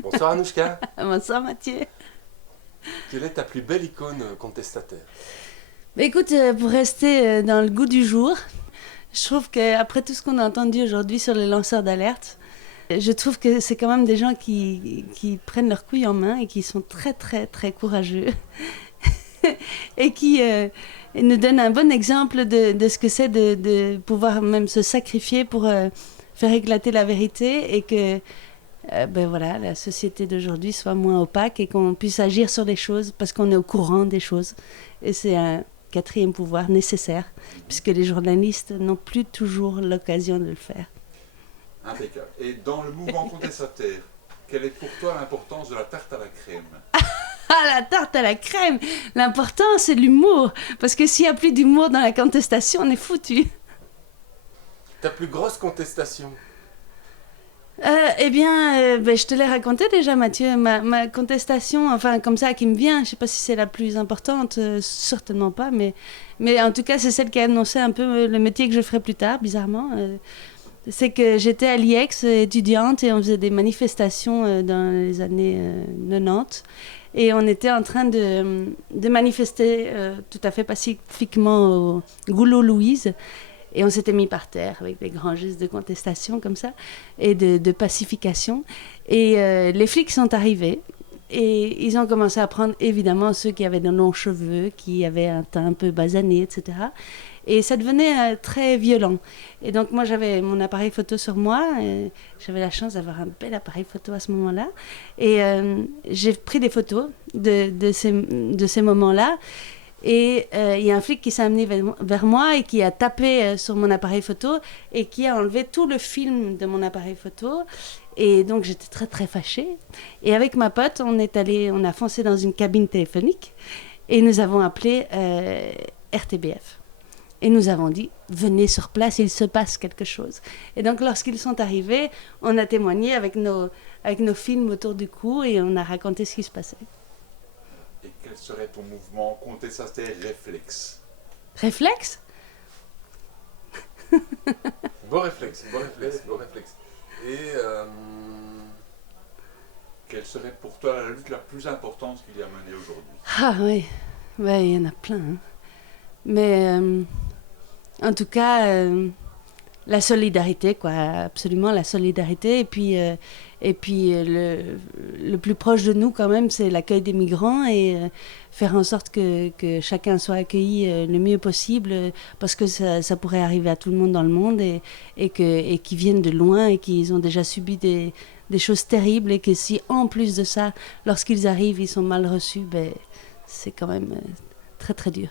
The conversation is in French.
Bonsoir Anouchka. Bonsoir Mathieu. Quelle est ta plus belle icône contestataire? Bah, écoute, pour rester dans le goût du jour, je trouve qu'après tout ce qu'on a entendu aujourd'hui sur les lanceurs d'alerte, je trouve que c'est quand même des gens qui prennent leurs couilles en main et qui sont très très très courageux et qui nous donnent un bon exemple de ce que c'est de pouvoir même se sacrifier pour faire éclater la vérité et que ben voilà, la société d'aujourd'hui soit moins opaque et qu'on puisse agir sur les choses parce qu'on est au courant des choses. Et c'est un quatrième pouvoir nécessaire puisque les journalistes n'ont plus toujours l'occasion de le faire. Impeccable. Et dans le mouvement contestataire, quelle est pour toi l'importance de la tarte à la crème? Ah, la tarte à la crème! L'important, c'est l'humour. Parce que s'il n'y a plus d'humour dans la contestation, on est foutu. Ta plus grosse contestation? Eh bien, ben, je te l'ai raconté déjà, Mathieu. Ma contestation, enfin, comme ça, qui me vient, je ne sais pas si c'est la plus importante, certainement pas, mais en tout cas, c'est celle qui a annoncé un peu le métier que je ferai plus tard, bizarrement. C'est que j'étais à l'IEX étudiante et on faisait des manifestations dans les années 90. Et on était en train de manifester tout à fait pacifiquement au Goulot Louise. Et on s'était mis par terre avec des grands gestes de contestation comme ça et de pacification. Et les flics sont arrivés et ils ont commencé à prendre évidemment ceux qui avaient de longs cheveux, qui avaient un teint un peu basané, etc. Et ça devenait très violent. Et donc moi j'avais mon appareil photo sur moi. Et j'avais la chance d'avoir un bel appareil photo à ce moment-là. Et j'ai pris des photos de ces moments-là. Et il y a un flic qui s'est amené vers moi et qui a tapé sur mon appareil photo et qui a enlevé tout le film de mon appareil photo. Et donc j'étais très très fâchée. Et avec ma pote, on a foncé dans une cabine téléphonique et nous avons appelé RTBF. Et nous avons dit, venez sur place, il se passe quelque chose. Et donc lorsqu'ils sont arrivés, on a témoigné avec nos films autour du cou et on a raconté ce qui se passait. Et quel serait ton mouvement contestataire réflexe? Réflexe? Beau réflexe, beau réflexe, beau réflexe. Et Quelle serait pour toi la lutte la plus importante qu'il y a menée aujourd'hui? Ah oui, ouais, il y en a plein. Hein. Mais en tout cas, la solidarité, quoi, absolument la solidarité. Et puis le plus proche de nous, quand même, c'est l'accueil des migrants et faire en sorte que chacun soit accueilli le mieux possible, parce que ça pourrait arriver à tout le monde dans le monde et qu'ils viennent de loin et qu'ils ont déjà subi des choses terribles et que si, en plus de ça, lorsqu'ils arrivent, ils sont mal reçus, ben, c'est quand même très très dur.